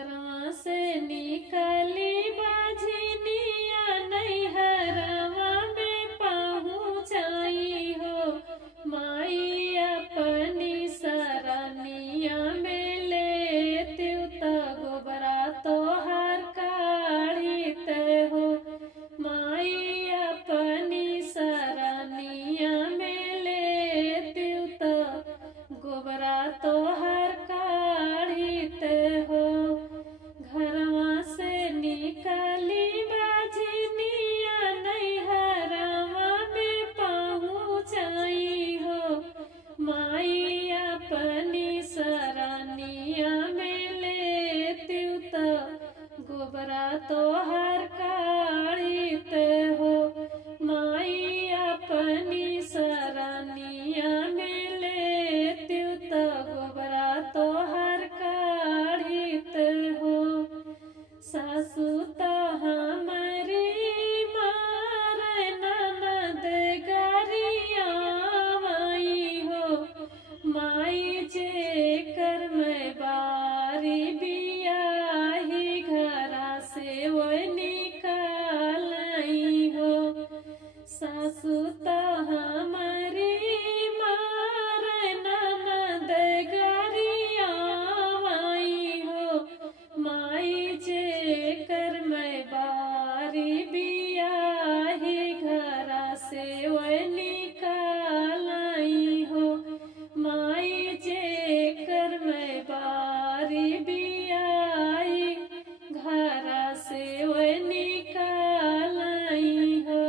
घरवा से निकली बाझनिया नैहरवा में पहुँचाई हो। माई अपनी सरनिया में लेती त गोबरा तोहार काढ़ीत हो। माई अपनी सरनिया में लेती त गोबरा तोहार काढ़ीत हो। घरवा से निकली बाझनिया नैहरवा में पहुँचाई हो। माई अपनी सरनिया में लेती त गोबरा तोहार काढ़ीत हो। माई अपनी सरनिया में लेती त गोबरा तोहार काढ़ीत हो। सासु त हमारी मार ननद गरियावाई हो। माई जे कर में बारी बियाही घरा से वो निकालाई हो। सासु त हमारी मार ननद गरियावाई हो। माई जे कर में बारी बियाही घरा से वो निकालाई हो। माई जे कर में बारी बियाही घरा से वो निकालाई हो।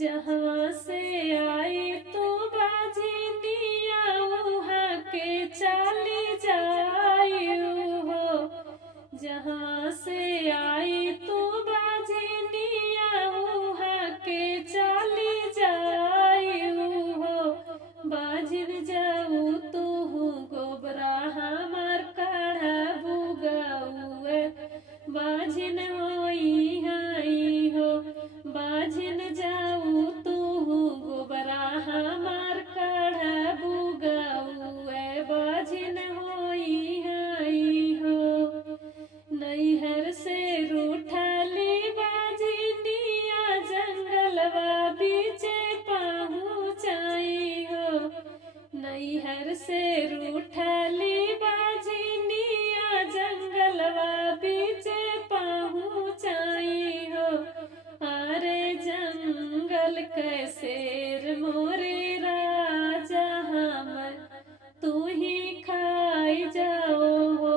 जहाँ से आई तो बाझनिया उहाँ के चली जायू हो। जहाँ से आई तो बाझनिया उहाँ के चली जायू हो। बाझिन जाऊ तू गोबरा हमार काढ़बू गौए। बाझिन होई हाई हो। बाझिन जाऊ तू गोबरा हमार काढ़बू गौए। बाझिन होई हाई हो। नैहर से रूठली बाझनिया जंगलवा बीचे पहुँचाई हो। नैहर से रूठली बाझनिया जंगलवा बीचे पहुँचाई हो। अरे जंगल के शेर मोरे राजा हम तू ही खाई जाओ हो।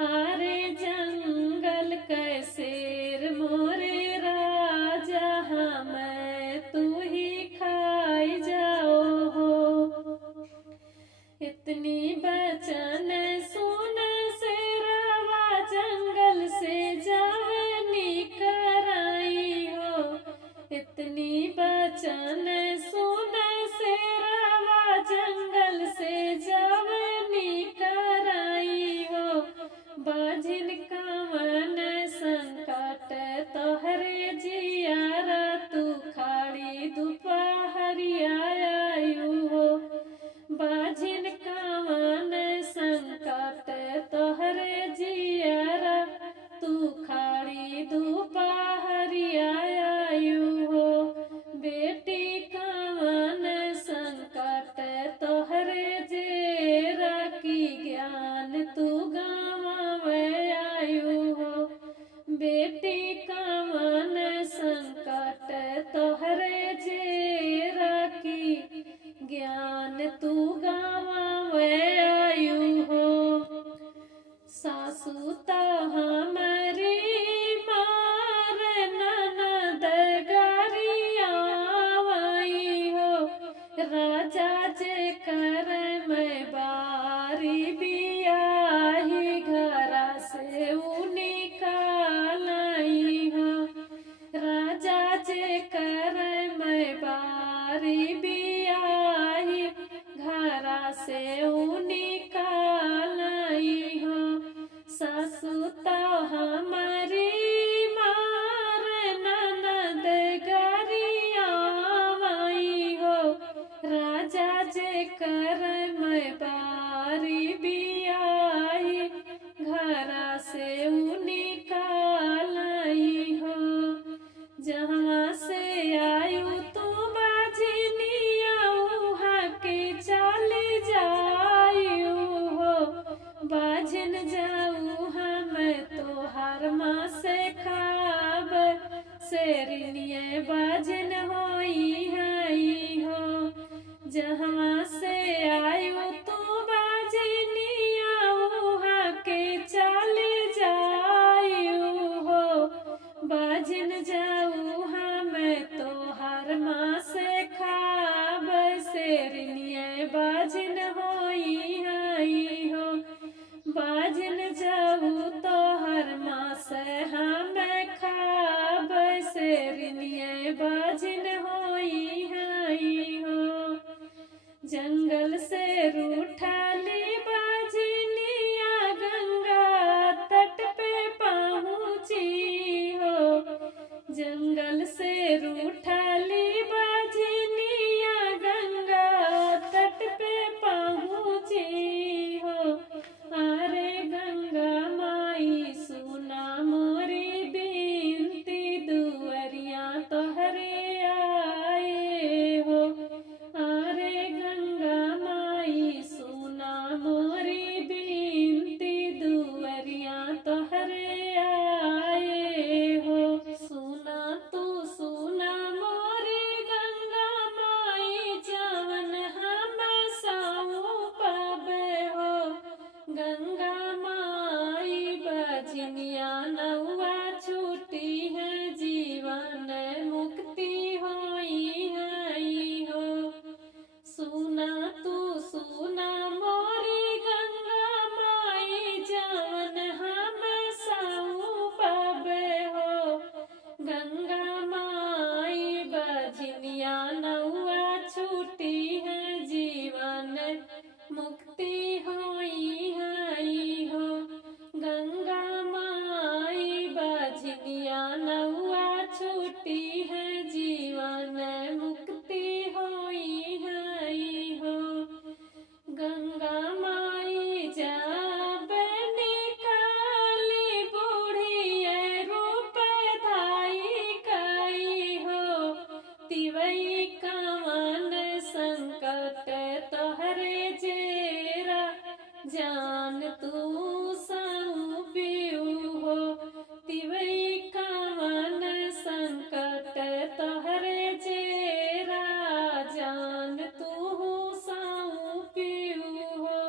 अरे जंगल के शेर मोरे राजा हम तू ही खाई जाओ हो। इतनी बचन सुन शेरवा जंगल से जावनी कराई हो। इतनी बचन सुन शेरवा जंगल से जावनी कराई हो। बाझिन कवन संकट तोहरे जियारा तू खाड़ी दुपहरिया आयु हो। बाझिन कवन संकट तोहरे जियारा तू खाड़ी दुपहरिया आयु हो। बेटी कवन संकट तोहरे जेरा की ज्ञान तू गवावे आयु हो। बेटी कवन संकट तोहरे जेरा की ज्ञान तू गवावे आयु हो। सासु त हमारी मार ननद गरियावाई हो। राजा जे कर में बारी बियाही घरा से ऊ निकालाई हो। राजा जे कर में बारी बियाही घरा से ऊ निकालाई हो। सासु त से निकालाई हो। जहाँ से आयु तू बाझनिया उहाँ के चली जायु हो। बाझन जाऊ हम तोहार माँ से खाब शेरनिए बाझन होई हई हो। जहाँ से आयु तू बाझनिया उहाँ के चली जायु हो। बाझन जाऊ हम तोहार माँ से खाब शेरनिए बाझन होई हई हो। बाझन जाऊ तोहर माँ से हम खाब शेरनिए बाझन होई हई हो। जंगल से रूठाली बाझनिया गंगा तट पे पहुँची हो। जंगल से रूठाली बाझनिया गंगा तट पे पहुँची हो। अरे गंगा माई सुना मोरी बिनती दुअरिया तोहरे आए हो। अरे गंगा माई सुना मोरी बिनती दुअरिया तोहरे आए हो। सुना तू सुना मोरी गंगा माई जवन हम साऊ पाबे हो। गंगा माई बजनिया नौआ छूटी है जीवन मुक्ति होई हई हो। सुना तू सुना मोरी गंगा माई जवन हम साऊ पाबे हो। गंगा माई बजनिया नौआ छूटी है जीवन मुक्ति होई हई हो। गंगा माई बजनिया नौआ छूटी है जीवन मुक्ति होई हई हो। गंगा माई जब निकाली बूढ़ी रूप धाई कई हो। तिवई कवन संकट तोहरे जेरा जान तू सौंपियू हो। तिवई कवन संकट तोहरे जेरा जान तू सौंपियू हो।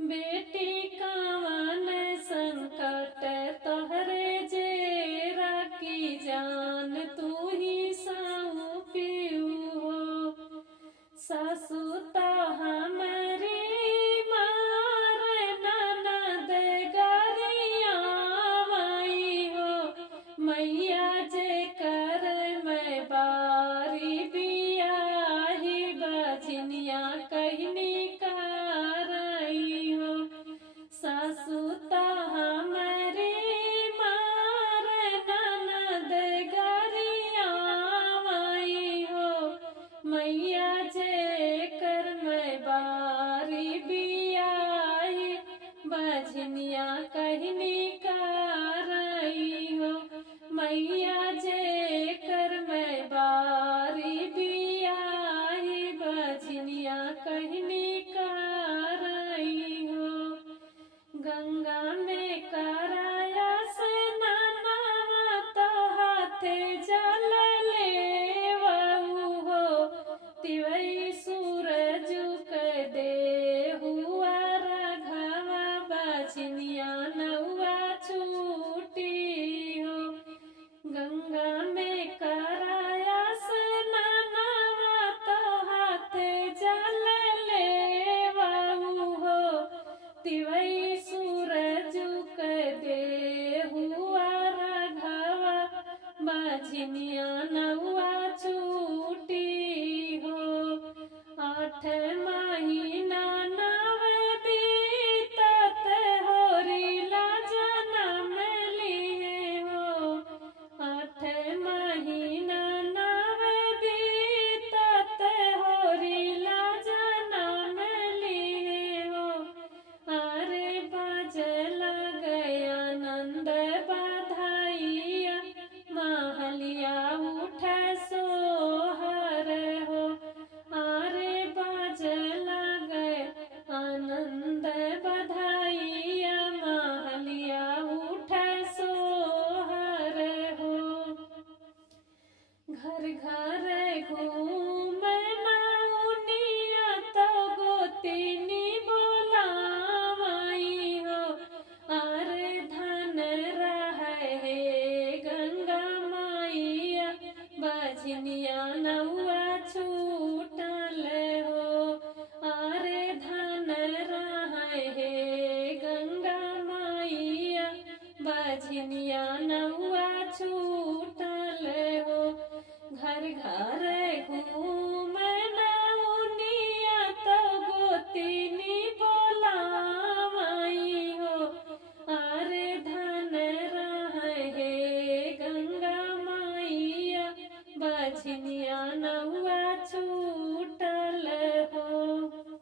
बेटी कवन संकट तोहरे जेरा की जान तू ही सौंपियू हो। सासु तो हमारी मार ननद गरिया माई हो। मैया जे कर मैं बारी बियाही बजनिया कहनी करई हो। सासु तो हमारी मार ननद गरिया माई हो। मैया जे कर मैं बारी बियाही बजनिया कहनी करई हो। मैया जे कर मैं बारी बियाही बजनिया कहनी करई हो। गंगा में कराया स्नानवा तो हाथे जल लेवऊ हो। तिवई सूरज के देहुआ रघवा बजनिया नौआ छूटी हो। गंगा में कराया स्नानवा तो हाथे जल लेवऊ हो। तिवई सूरज के देहुआ रघवा बजनिया नौआ छूटी हो। 8 महीना नव बीतत होरिला जनम लिए हो। 8 महीना नव बीतत होरिला जनम लिए हो। अरे बजल गया बझनिया नौआ छूटल हो। अरे धन रहे हे गंगा मैया बझनिया नौआ छूटल हो। घर घर घूम नौनिया तो गोतिनी बोलावाई हो। अरे धन रहे हे गंगा मैया बझनिया नौआ छू